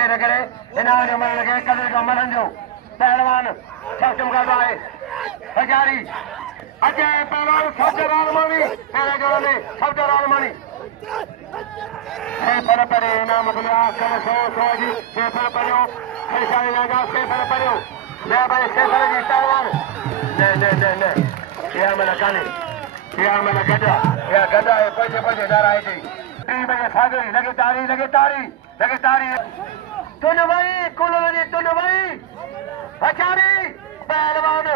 करे इनाम जो मन लगे कदर जो मनन जो पहलवान सब चमकाता है हजारी अजय पहलवान सब रानमानी तेरे जो ने सब रानमानी से पर पड़े इनाम बुला कर सो जी से पर पड़ो से लगा से पर पड़ो ले भाई से पर जी पहलवान ने क्या मला गदा या गदा है पजे डर आए थी 3 बजे सागरी लगे तारी तुन भाई कुलवनी तुन भाई हजारी पहलवान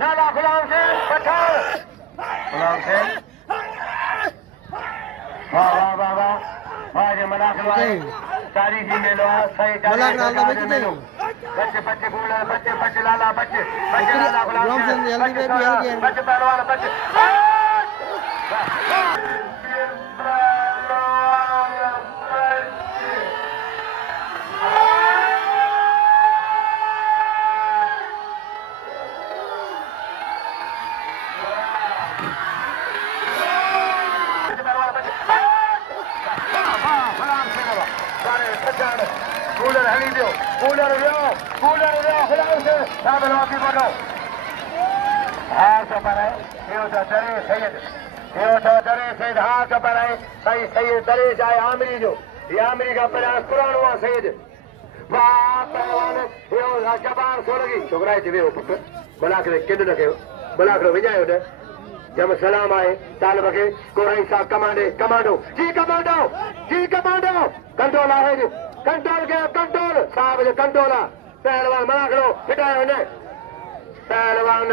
लाला गुलाम सिंह पठान गुलाम सिंह वाह जे मलाखरो तारी जी में लो सही तारी में लो बच्चे गुलाम बच्चे लाला बच्चे लाला गुलाम सिंह जल्दी में बच्चे पहलवान बच्चे कूलर हली दो कूलर हिलाओ से साबन वाकी बोलो हार तो पर है ये तो डरे सैयद हार तो पर है सही सैयद डरे जाए आमरी जो ये आमरी का प्रयास पुरानो हुआ सैयद वाह पहलवान ये जबान सो लगी छोकरा थी वे पुट मलाखरे केड न कयो मलाखरो विजायो ने जब सलाम आए ताल बके कोराई सा कमांडो जी कमांडो कंट्रोल है जी कंट्रोल साहब जो कंट्रोल पहलवान मलाखरो हिटायो ने पहलवान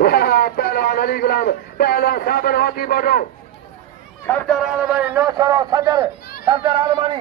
वाह पहलवान अली गुलाम पहलवान साहब हॉकी बोर्डो सफदर आलमानी 9 सदर आलमानी